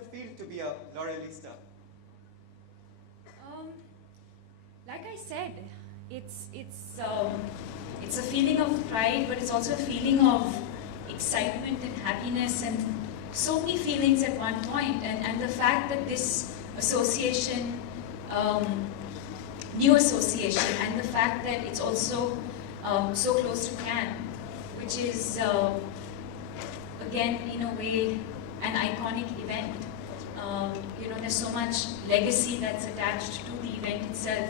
it feel to be a L'Orealista? Like I said, it's a feeling of pride, but it's also a feeling of excitement and happiness and so many feelings at one point. And the fact that this association, new association, and the fact that it's also so close to Cannes, which is again in a way an iconic event. There's so much legacy that's attached to the event itself.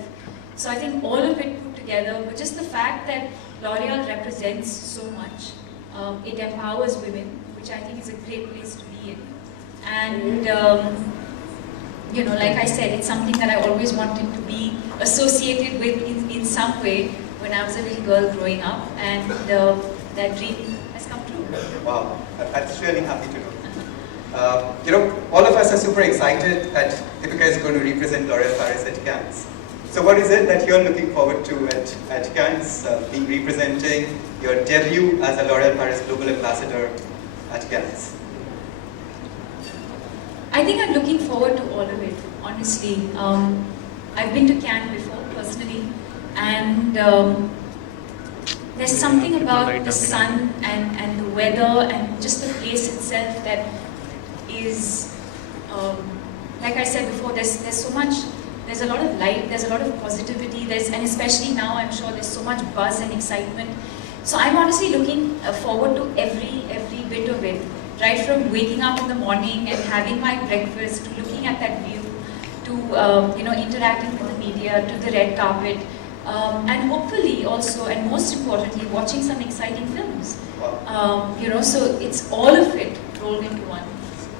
So I think all of it put together, but just the fact that L'Oreal represents so much, it empowers women, which I think is a great place to be in. And like I said, it's something that I always wanted to be associated with in some way when I was a little girl growing up, and that dream has come true. Wow, that's really happy to know. All of us are super excited that Deepika is going to represent L'Oréal Paris at Cannes. So what is it that you're looking forward to at Cannes, being representing your debut as a L'Oréal Paris Global Ambassador at Cannes? I think I'm looking forward to all of it, honestly. I've been to Cannes before, personally, and there's something about the sun and the weather and just the place itself that is, like I said before, there's a lot of light, there's a lot of positivity, and especially now I'm sure there's so much buzz and excitement. So I'm honestly looking forward to every bit of it, right from waking up in the morning and having my breakfast, to looking at that view, to interacting with the media, to the red carpet, and hopefully also, and most importantly, watching some exciting films. So it's all of it rolled into one.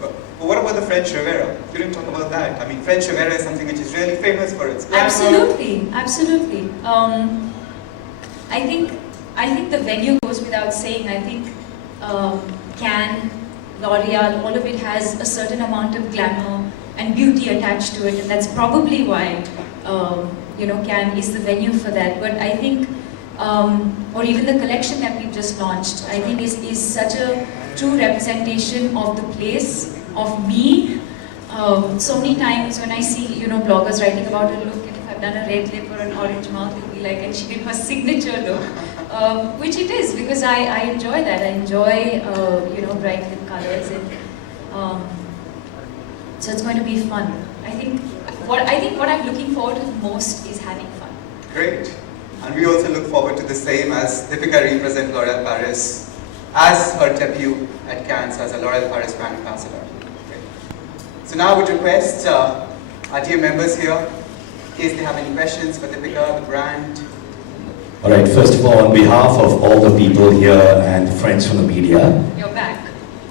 But what about the French Riviera? You didn't talk about that. I mean, French Riviera is something which is really famous for its glamour. Absolutely. I think the venue goes without saying. I think Cannes, L'Oreal, all of it has a certain amount of glamour and beauty attached to it, and that's probably why Cannes is the venue for that. But I think, or even the collection that we've just launched, I think is such a true representation of the place, of me. So many times when I see bloggers writing about it, look, and if I've done a red lip or an orange mouth, it'll be like, and she did her signature look, which it is, because I enjoy that. I enjoy bright lip colors, and so it's going to be fun. I think what I'm looking forward to the most is having fun. Great. And we also look forward to the same as Deepika represents L'Oréal Paris as her debut at Cannes as a L'Oréal Paris brand ambassador. Great. So now I would request our dear members here, in case they have any questions for Deepika, the brand. Alright, first of all, on behalf of all the people here and friends from the media, You're back.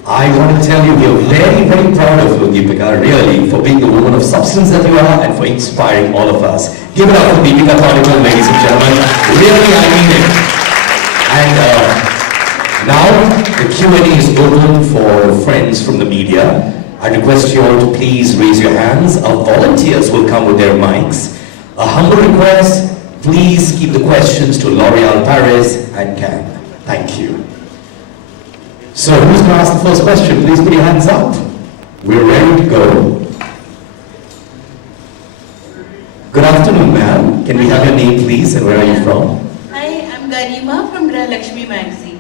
I want to tell you, we are very, very proud of you, Deepika, really, for being the woman of substance that you are and for inspiring all of us. Give it up for Deepika Padukone, ladies and gentlemen. Really, I mean it. And now, the Q&A is open for friends from the media. I request you all to please raise your hands. Our volunteers will come with their mics. A humble request, please keep the questions to L'Oréal Paris and Cannes. Thank you. So, who's going to ask the first question? Please put your hands up. We're ready to go. Good afternoon, ma'am. Can we have your name, please, and where are you from? Hi, I'm Garima from Lakshmi magazine.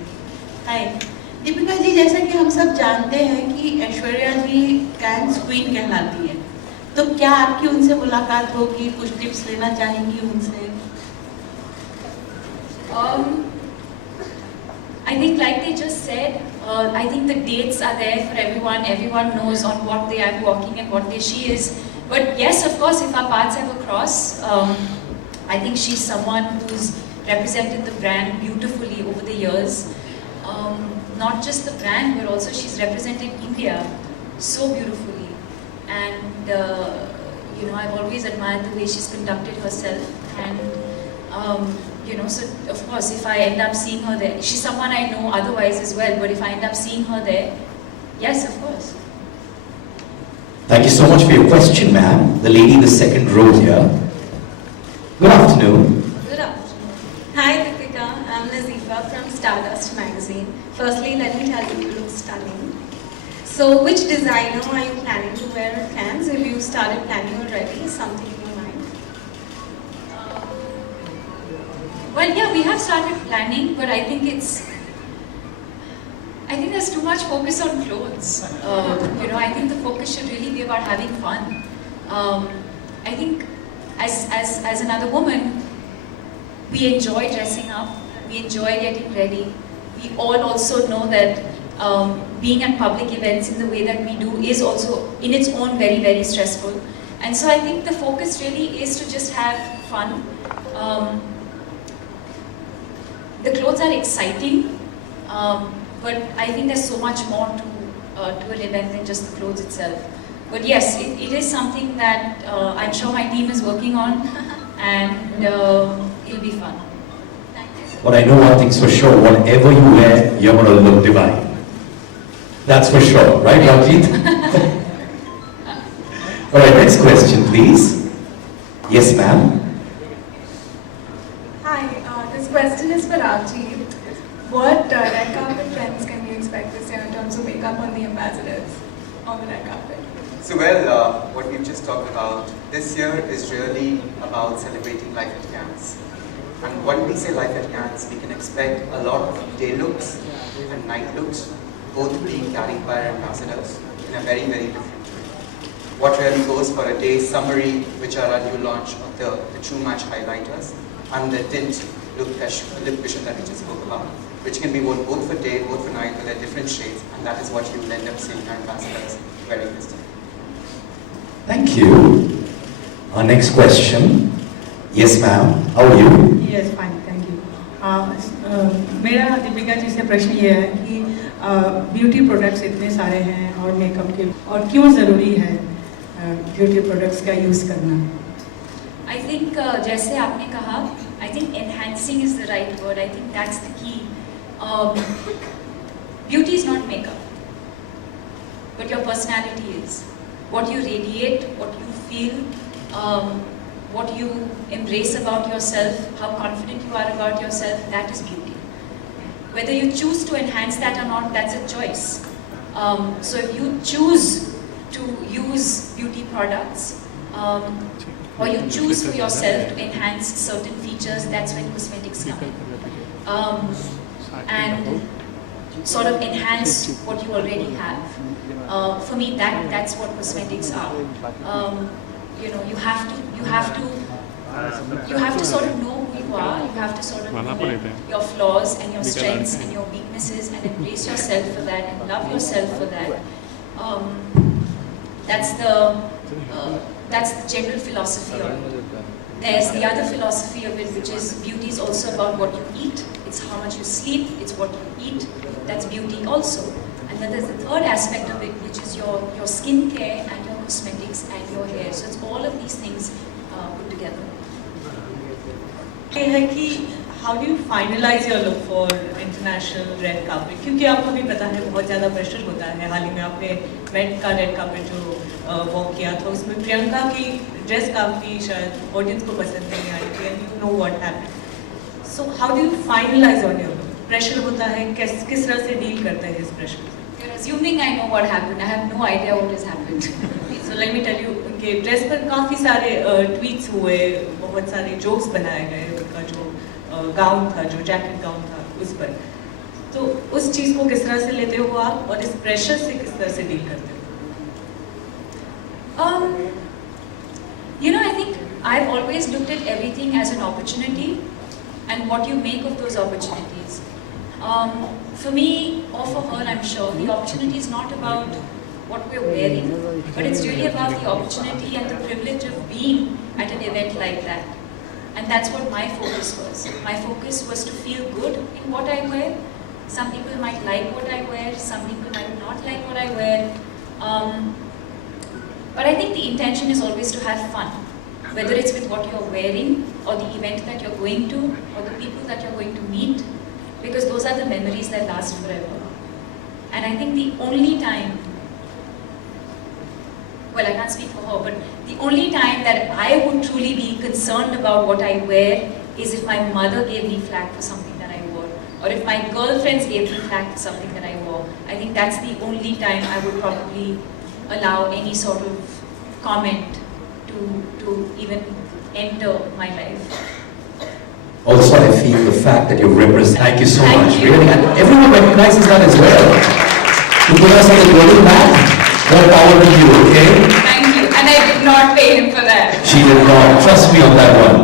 Hi. Deepika ji, जैसा कि हम सब जानते हैं कि ऐश्वर्या जी cans queen कहलाती है, तो क्या आपकी उनसे मुलाकात होगी, कुछ टिप्स लेना चाहेंगी उनसे? I think, like they just said, I think the dates are there for everyone. Everyone knows on what day I'm walking and what day she is. But yes, of course, if our paths ever cross, I think she's someone who's represented the brand beautifully over the years. Not just the brand, but also she's represented India so beautifully. And I've always admired the way she's conducted herself. And so of course, if I end up seeing her there, she's someone I know otherwise as well, but if I end up seeing her there, yes, of course. Thank you so much for your question, ma'am. The lady in the second row here. Good afternoon. Good afternoon. Hi, Deepika. I'm Nazifa from Stardust magazine. Firstly, let me tell you, you look stunning. So, which designer are you planning to wear Well, yeah, we have started planning, but I think there's too much focus on clothes. I think the focus should really be about having fun. I think as another woman, we enjoy dressing up, we enjoy getting ready. We all also know that being at public events in the way that we do is also in its own very, very stressful. And so I think the focus really is to just have fun. The clothes are exciting, but I think there's so much more to an event than just the clothes itself. But yes, it is something that I'm sure my team is working on, and it'll be fun. But I know one thing's for sure, whatever you wear, you're going to look divine. That's for sure, right, Ranjit? All right, next question, please. Yes, ma'am. Hi, this question is for Raji. What red carpet trends can we expect this year in terms of makeup on the ambassadors on the red carpet? So well, what we've just talked about this year is really about celebrating life at Cannes. And when we say life at Cannes, we can expect a lot of day looks and night looks, both being carried by our ambassadors in a very, very different way. What really goes for a day summary, which are our new launch of the True Match highlighters, and the tint lip cushion that we just spoke about, which can be worn both for day, both for night, with their different shades, and that is what you will end up seeing our ambassadors wearing this time. Thank you. Our next question. Yes, ma'am. How are you? Yes, fine, thank you. मेरा दीपिका जी से प्रश्न ये है कि beauty products इतने सारे हैं और मेकअप के, और क्यों ज़रूरी है ब्यूटी प्रोडक्ट्स का यूज़ करना? I think जैसे आपने कहा, I think enhancing is the right word. I think that's the key. Beauty is not makeup, but your personality is. What you radiate, what you feel, what you embrace about yourself, how confident you are about yourself, that is beauty. Whether you choose to enhance that or not, that's a choice. So if you choose to use beauty products, or you choose for yourself to enhance certain features, that's when cosmetics come in. And sort of enhance what you already have. For me, that's what cosmetics are. You have to sort of know who you are. You have to sort of know your flaws and your strengths and your weaknesses, and embrace yourself for that and love yourself for that. That's the general philosophy of it. There's the other philosophy of it, which is beauty is also about what you eat. It's how much you sleep. It's what you eat. That's beauty also. And then there's the third aspect of it, which is your skincare and your cosmetics and your hair. So it's all of these things put together. ये है कि how do you finalize your look for international red carpet? क्योंकि आपको भी पता है बहुत ज़्यादा प्रेशर होता है. हाल ही में आपने मेट का रेड कार्पेट जो वॉक किया था, उसमें प्रियंका की ड्रेस काफ़ी शायद ऑडियंस को पसंद नहीं आई थी, and you know what happened. So how do you finalize on your look? Pressure होता है, किस तरह से डील करते हैं इस प्रेशर से? You're assuming I know what happened. I have no idea what has happened. So let me tell you, उनके ड्रेस पर काफ़ी सारे ट्वीट्स हुए, बहुत सारे जोक्स बनाए गए, उनका जो गाउन था, जो जैकेट गाउन था, उस पर. तो उस चीज़ को किस तरह से लेते हो आप, और इस प्रेशर से किस तरह से डील करते हो? I think I've always looked at everything as an opportunity and what you make of those opportunities. For me, or for her, I'm sure, the opportunity is not about what we're wearing, but it's really about the opportunity and the privilege of being at an event like that. And that's what my focus was. My focus was to feel good in what I wear. Some people might like what I wear, some people might not like what I wear. But I think the intention is always to have fun, whether it's with what you're wearing, or the event that you're going to, or the people that you're going to meet, because those are the memories that last forever. And I think the only time, well, I can't speak for her, but the only time that I would truly be concerned about what I wear is if my mother gave me flack for something that I wore, or if my girlfriends gave me flack for something that I wore. I think that's the only time I would probably allow any sort of comment to even enter my life. Also, I feel the fact that you represent. Thank you so Thank much. you. Really, and everyone recognizes that as well. To put us on the global map, more power to you, okay? Thank you. And I did not pay him for that. She did not. Trust me on that one.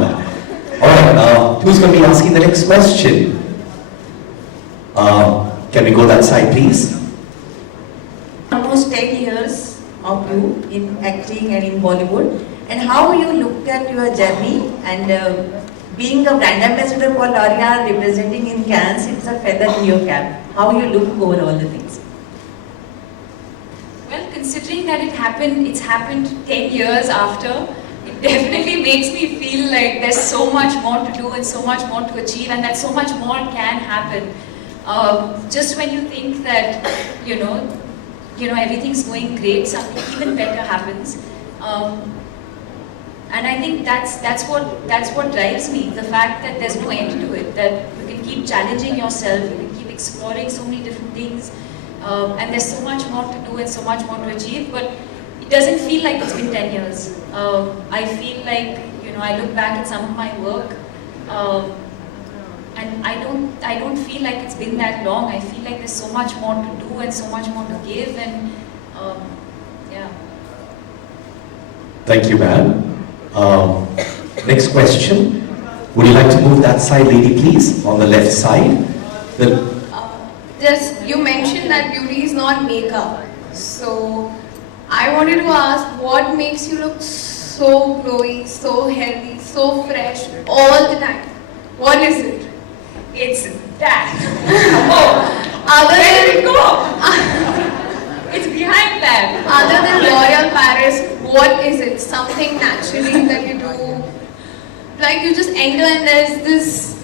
Alright, who's going to be asking the next question? Can we go that side, please? Almost 10 years of you in acting and in Bollywood, and how you looked at your journey, and being a brand ambassador for L'Oreal, representing in Cannes, it's a feather in your cap. How you look over all the things? Well, considering that it's happened 10 years after, it definitely makes me feel like there's so much more to do and so much more to achieve, and that so much more can happen. Just when you think that, you know, everything's going great, something even better happens. And I think that's what drives me, the fact that there's no end to it, that you can keep challenging yourself, you can keep exploring so many different things, and there's so much more to do and so much more to achieve, but it doesn't feel like it's been 10 years. I feel like, I look back at some of my work, and I don't feel like it's been that long. I feel like there's so much more to do and so much more to give, and yeah. Thank you, ma'am. Next question. Would you like to move that side, lady, please? On the left side. Just you mentioned that beauty is not makeup. So I wanted to ask, what makes you look so glowy, so healthy, so fresh all the time? What is it? It's that. Other Where did it than go? It's behind that. other than L'Oreal Paris, what is it? Something naturally that you do? Like you just enter and there's this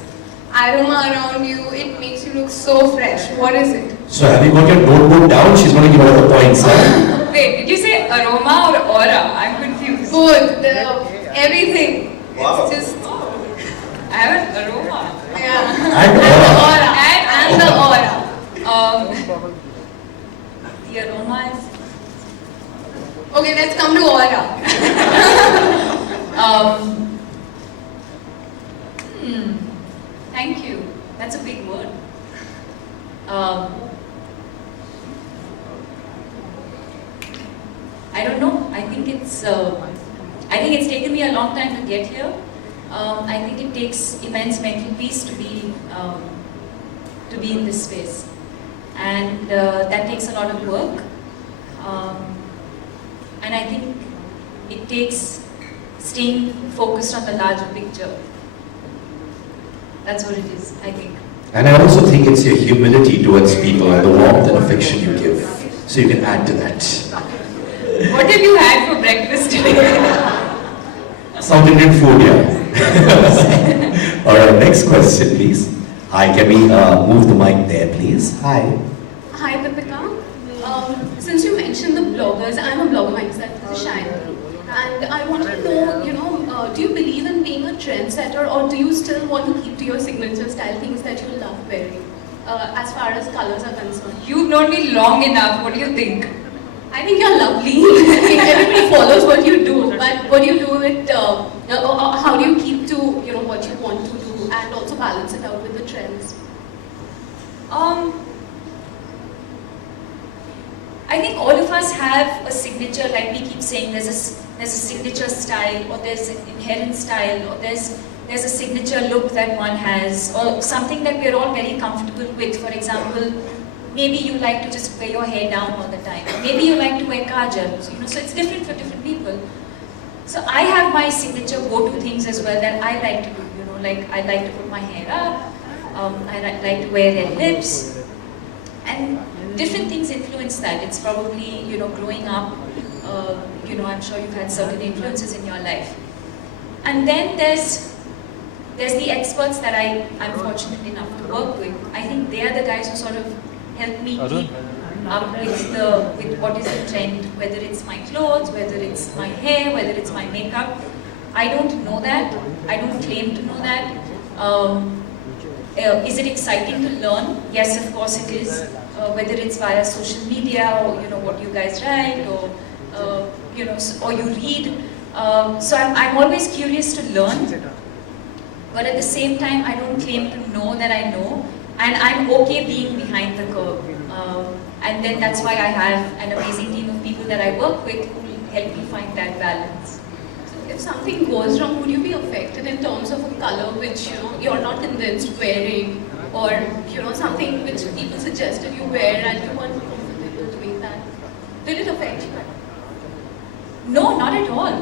aroma around you. It makes you look so fresh. What is it? So have you got your notebook down? She's going to give all the points, huh? Wait, did you say aroma or aura? I'm confused. Both, everything. Wow. It's just I have an aroma. yeah. And aura. And the aura. The aroma is. Okay, let's come to aura. Thank you. That's a big word. I don't know. I think it's taken me a long time to get here. I think it takes immense mental peace to be in this space, and that takes a lot of work. And I think it takes staying focused on the larger picture. That's what it is, I think. And I also think it's your humility towards people and the warmth and affection you give. So you can add to that. What have you had for breakfast today? South Indian food, yeah. Alright, next question, please. Hi, can we move the mic there, please? Hi. Hi, Deepika. Since you mentioned the bloggers, I'm a blogger myself, this is Shine. And I wanted to know, do you believe in being a trendsetter, or do you still want to keep to your signature style, things that you love wearing, as far as colors are concerned? You've known me long enough. What do you think? I think you're lovely. I think everybody follows what you do, but what do you do with, how do you keep to, what you want to do, and also balance it out with the trends? I think all of us have a signature, like we keep saying, there's a signature style, or there's an inherent style, or there's a signature look that one has, or something that we're all very comfortable with. For example, maybe you like to just wear your hair down all the time. Maybe you like to wear kajal, so it's different for different people. So I have my signature go-to things as well that I like to do, like I like to put my hair up, I like to wear red lips, and different things influence that. It's probably, growing up, I'm sure you've had certain influences in your life. And then there's the experts that I'm fortunate enough to work with. I think they are the guys who sort of help me keep up with what is the trend, whether it's my clothes, whether it's my hair, whether it's my makeup. I don't know that. I don't claim to know that. Is it exciting to learn? Yes, of course it is. Whether it's via social media, or what you guys write, or or you read. So I'm always curious to learn. But at the same time, I don't claim to know that I know, and I'm okay being behind the curve. And then that's why I have an amazing team of people that I work with who will help me find that balance. So if something goes wrong, would you be affected in terms of a color which you're not convinced wearing, or something which people suggested you wear and you weren't comfortable doing that? Will it affect you? No, not at all.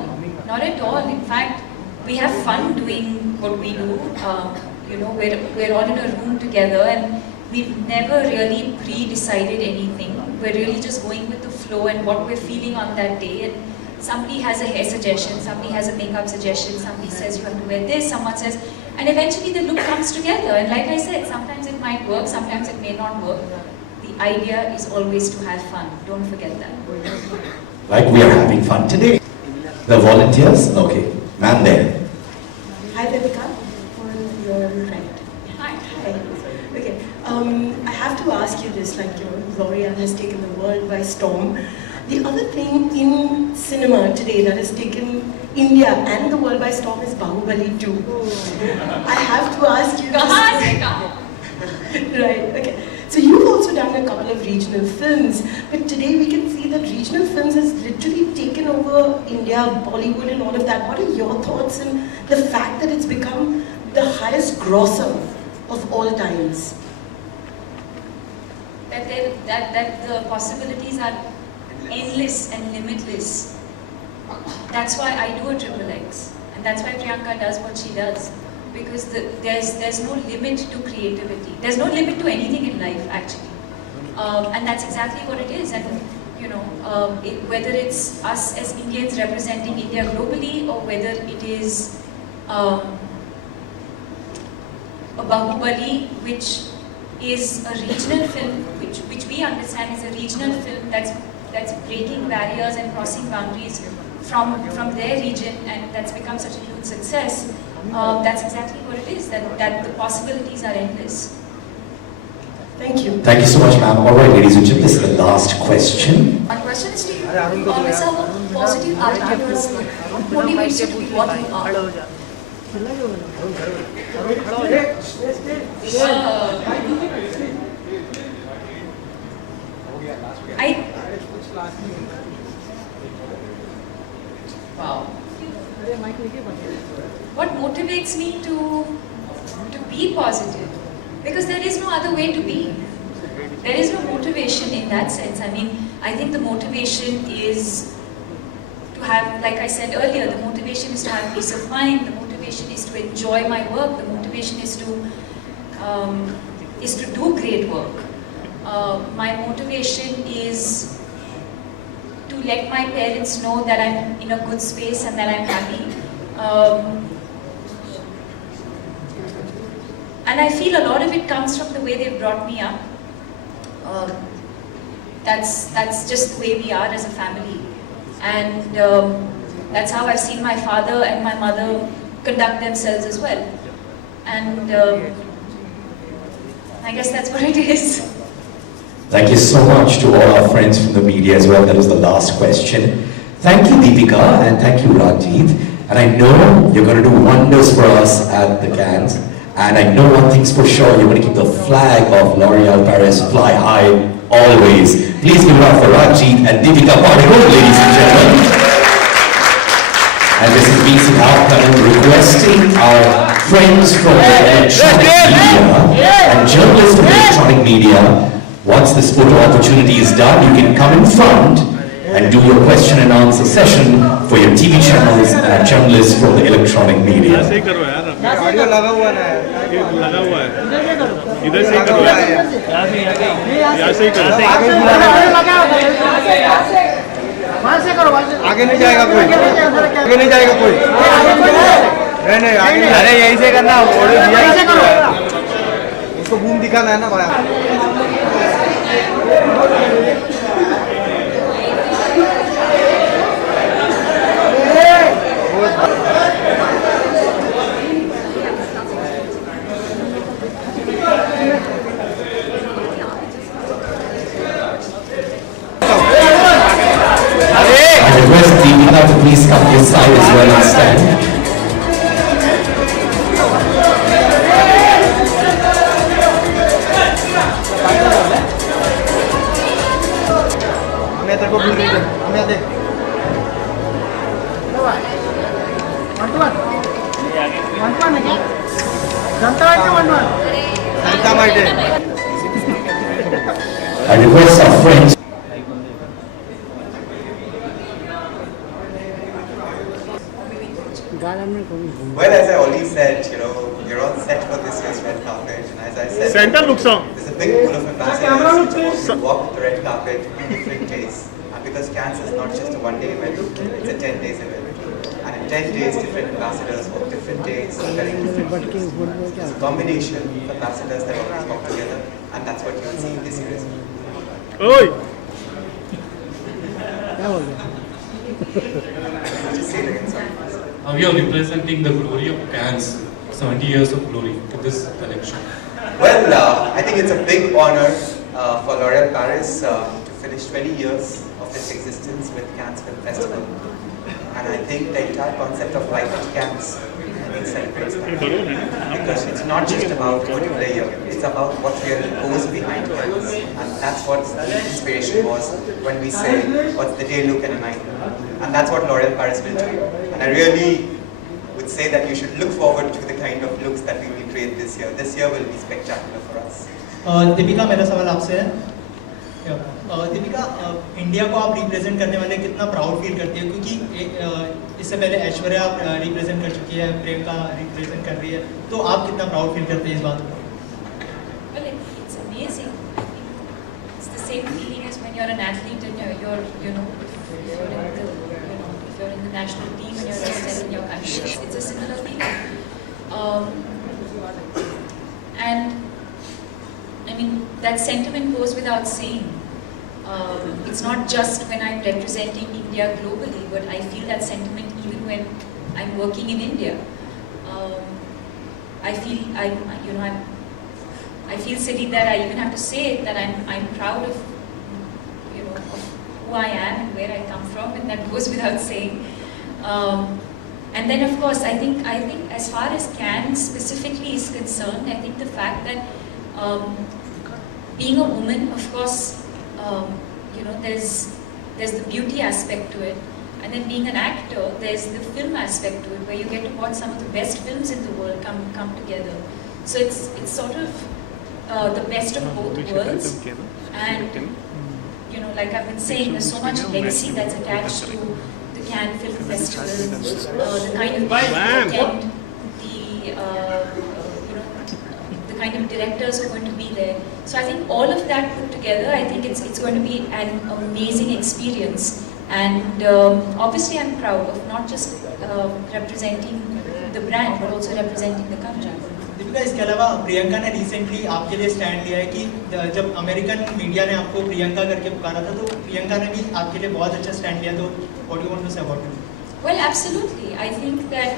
Not at all. In fact, we have fun doing what we do. We're all in a room together, and we've never really pre-decided anything. We're really just going with the flow and what we're feeling on that day. And somebody has a hair suggestion, somebody has a makeup suggestion, somebody says you have to wear this, someone says, and eventually the look comes together. And like I said, sometimes it might work, sometimes it may not work. The idea is always to have fun. Don't forget that. Like we are having fun today. The volunteers? Okay. Ma'am there. Hi Deepika, on your right. Hi. Hi. Okay. I have to ask you this, L'Oreal has taken the world by storm. The other thing in cinema today that has taken India and the world by storm is Bahubali 2. I have to ask you this. Right, okay. So you've also done a couple of regional films, but today we can see that regional films has literally taken over India, Bollywood and all of that. What are your thoughts on the fact that it's become the highest grosser of all times? That the possibilities are endless and limitless. That's why I do a XXX, and that's why Priyanka does what she does. Because there's no limit to creativity. There's no limit to anything in life, actually. And that's exactly what it is. And whether it's us as Indians representing India globally, or whether it is a Bahubali, which is a regional film, which we understand is a regional film that's breaking barriers and crossing boundaries from their region, and that's become such a huge success. That's exactly what it is, that the possibilities are endless. Thank you. Thank you so much, ma'am. All right, ladies and gentlemen, this is the last question. My question is to you. Always have a positive attitude. What motivates you to be what you are? Wow. What motivates me to be positive? Because there is no other way to be. There is no motivation in that sense. I mean, I think the motivation is to have, like I said earlier, the motivation is to have peace of mind, the motivation is to enjoy my work, the motivation is to do great work. My motivation is to let my parents know that I'm in a good space and that I'm happy. And I feel a lot of it comes from the way they've brought me up. That's just the way we are as a family. And that's how I've seen my father and my mother conduct themselves as well. And I guess that's what it is. Thank you so much to all our friends from the media as well. That was the last question. Thank you, Deepika, and thank you, Ranjit. And I know you're going to do wonders for us at the Cannes. And I know one thing's for sure, you're going to keep the flag of L'Oreal Paris fly high always. Please give it up for Ranjit and Deepika Padukone, ladies and gentlemen. And this is BC Outcome requesting our friends from the electronic media and journalists from the electronic media. Once this photo opportunity is done, you can come in front and do your question and answer session for your TV channels and journalists from the electronic media. Audio लगा हुआ है इधर से करो यहाँ से ही करो आगे नहीं जाएगा कोई आगे नहीं जाएगा कोई नहीं अरे यहीं से करना उसको बूम दिखाना है ना भाई I request Deepika to please come this side as well and stand. Janata मार्टे I request our friends. Well, as I already said, you're all set for this year's red carpet, and as I said, there's a big pool of ambassadors which will walk the red carpet in different days. And because Cannes is not just a one-day event, it's a 10 days event. And in 10 days, different ambassadors walk different days, wearing different clothes. It's a combination of ambassadors that always walk together, and that's what you'll see this year as well. Just say it again, sorry. We are representing the glory of Cannes, 70 years of glory in this collection. Well, I think it's a big honor for L'Oréal Paris to finish 20 years of its existence with Cannes Film Festival. And I think the entire concept of Life at Cannes, I think, celebrates that. Because it's not just about a particular year, it's about what really goes behind Cannes. And that's what the inspiration was when we say, what's the day look and a night look? And that's what L'Oréal Paris will do. And I really would say that you should look forward to the kind of looks that we will create this year. This year will be spectacular for us. Deepika, मेरा सवाल आपसे है। Deepika, India को आप represent करने वाले कितना proud feel करती है, क्योंकि इससे पहले ऐश्वर्या रिप्रेजेंट कर चुकी है, प्रियंका रिप्रेजेंट कर रही है, तो आप कितना प्राउड फील करते हैं इस बात को? Well, it's amazing. It's the same feeling as when you're an athlete and if you're in the national team and you're representing your country. It's a similar feeling. And I mean, that sentiment goes without saying. It's not just when I'm representing India globally, but I feel that sentiment even when I'm working in India. I feel silly that I even have to say it, that I'm proud of who I am and where I come from, and that goes without saying. And then of course, I think as far as Cannes specifically is concerned, I think the fact that being a woman, of course, there's the beauty aspect to it, and then being an actor, there's the film aspect to it, where you get to watch some of the best films in the world come together. So it's sort of the best of both worlds, and like I've been saying, there's so much legacy that's attached to the Cannes Film Festival, the kind of people who attend, the kind of directors who are going to be there. So I think all of that put together, I think it's going to be an amazing experience. And obviously I'm proud of not just representing the brand, but also representing the country. Deepika, इसके अलावा प्रियंका ने recently आपके लिए stand लिया है कि जब American media ने आपको प्रियंका करके पुकारा था, तो प्रियंका ने भी आपके लिए बहुत अच्छा स्टैंड लिया, तो what do you want to say about it? Well, absolutely. I think that,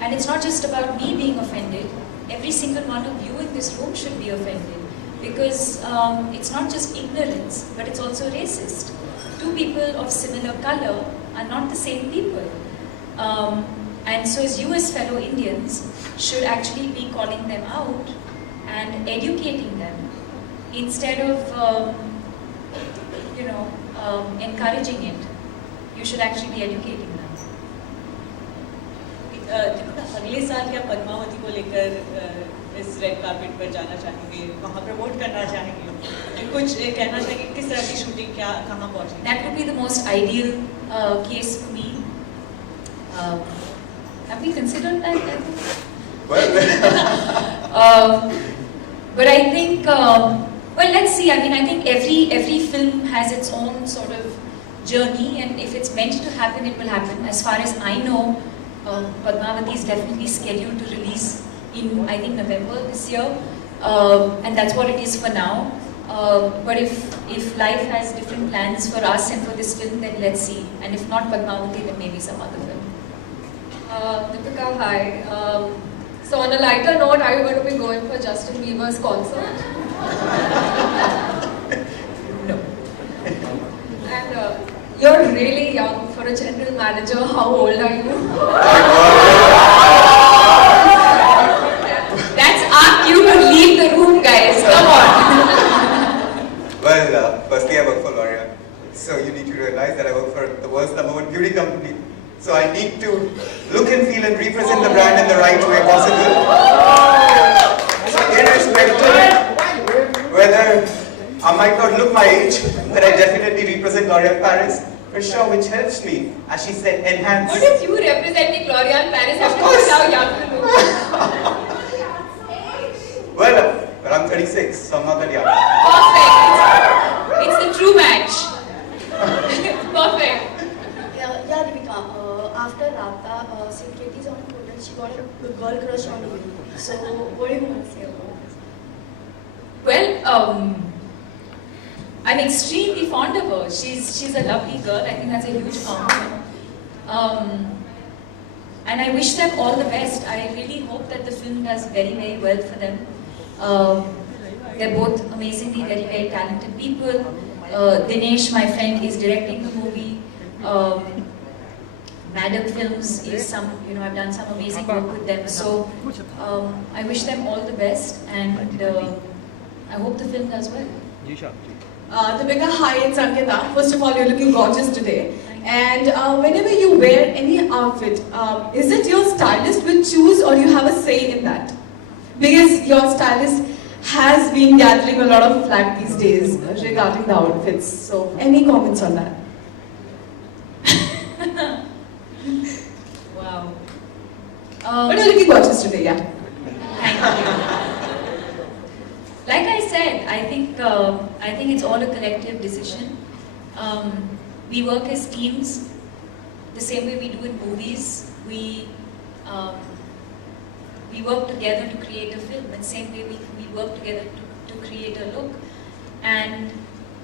and it's not just about me being offended. Every single one of you in this room should be offended, because it's not just ignorance, but it's also racist. Two people of similar color are not the same people. And so as you as fellow Indians should actually be calling them out and educating them instead of, encouraging it. You should actually be educating them. Deepika, अगले साल क्या पद्मावती को लेकर इस red carpet पर जाना चाहेंगे, वहाँ प्रमोट करना चाहेंगे, कुछ कहना चाहेंगे, किस तरह की शूटिंग क्या कहाँ पहुँचेगी? That would be the most ideal case for me. Have we considered that? Well, but I think, let's see. I mean, I think every film has its own sort of journey, and if it's meant to happen, it will happen. As far as I know, Padmavati is definitely scheduled to release in, I think, November this year, and that's what it is for now. But if life has different plans for us and for this film, then let's see. And if not Padmavati, then maybe some other film. Deepika, hi. So on a lighter note, are you going to be going for Justin Bieber's concert? No. And you're really young for a general manager. How old are you? That's our cue to leave the room, guys. Come on. Well, firstly, I work for L'Oréal. So you need to realize that I work for the world's #1 beauty company. So I need to look and feel and represent the brand in the right way possible. So irrespective whether I might not look my age, but I definitely represent L'Oréal Paris, for sure, which helps me, as she said, enhance. What is you representing L'Oréal Paris have Of to do course. with how young you look? Well, I'm 36, so I'm not that young. Perfect. It's the true match. Perfect. Yeah, Deepika, after Rabta, since Katie's on Twitter, she got a girl crush on you. So, what do you want to say about this? Well, I'm extremely fond of her. She's a lovely girl. I think that's a huge compliment. And I wish them all the best. I really hope that the film does very, very well for them. They're both amazingly very, very talented people. Dinesh, my friend, is directing the movie. Madam Films is I've done some amazing work with them. So I wish them all the best, and I hope the film does well. Deepika, hi, it's Ankita. First of all, you're looking gorgeous today. And whenever you wear any outfit, is it your stylist will choose or you have a say in that? Because your stylist has been gathering a lot of flack these days regarding the outfits. So, any comments on that? Wow. But you're looking gorgeous today, yeah. Thank you. Like I said, I think it's all a collective decision. We work as teams, the same way we do in movies. We work together to create a film, and same way we work together to create a look. And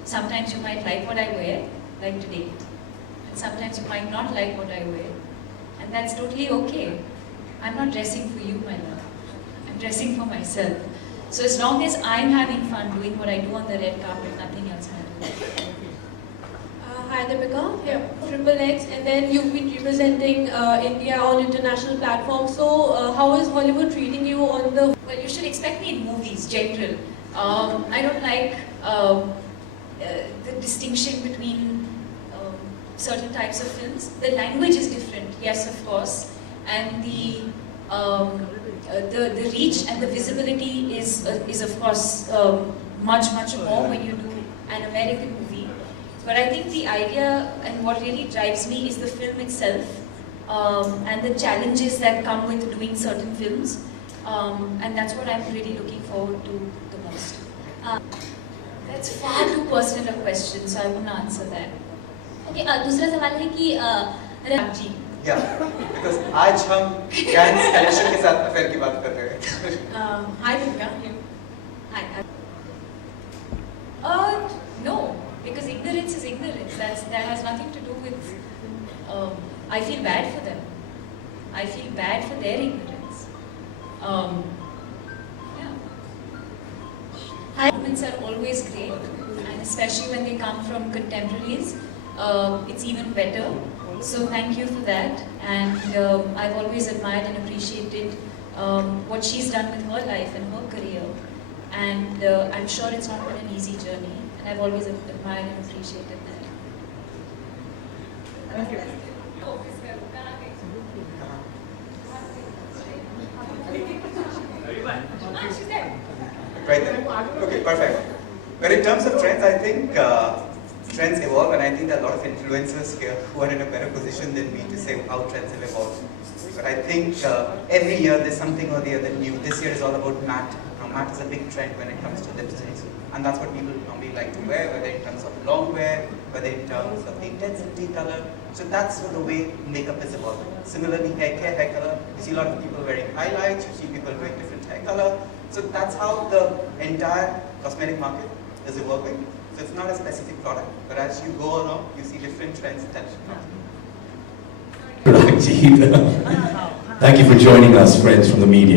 sometimes you might like what I wear, like today, and sometimes you might not like what I wear, and that's totally okay. I'm not dressing for you, my love. I'm dressing for myself. So as long as I'm having fun doing what I do on the red carpet, nothing else matters. Hi Deepika, here, Triple X, and then you've been representing India on international platforms. So how is Hollywood treating you on the... Well, you should expect me in movies, general. I don't like the distinction between certain types of films. The language is different, yes, of course, and the reach and the visibility is of course much more when you do an American movie. But I think the idea and what really drives me is the film itself and the challenges that come with doing certain films, and that's what I'm really looking forward to the most. That's far too personal a question, so I won't answer that. Okay, दूसरा सवाल है कि जी. Yeah, because आज हम cans collection के साथ affair की बात कर रहे हैं. Hi Deepika. Hi. No, because ignorance is ignorance. That has nothing to do with. I feel bad for them. I feel bad for their ignorance. Yeah. Moments are always great, and especially when they come from contemporaries, it's even better. So thank you for that, and I've always admired and appreciated what she's done with her life and her career, and I'm sure it's not been an easy journey, and I've always admired and appreciated that. Thank you. Right there. Okay, perfect. But in terms of trends, I think trends evolve, and I think there are a lot of influencers here who are in a better position than me to say how trends have evolved. But I think every year there's something or the other new. This year is all about matte. Now matte is a big trend when it comes to lipsticks, and that's what people normally like to wear, whether in terms of long wear, whether in terms of the intensity, color. So that's the way makeup is evolving. Similarly, hair color. You see a lot of people wearing highlights, you see people wearing different hair color. So that's how the entire cosmetic market is evolving. So it's not a specific product, but as you go along, you see different trends that come. Thank you for joining us, friends from the media.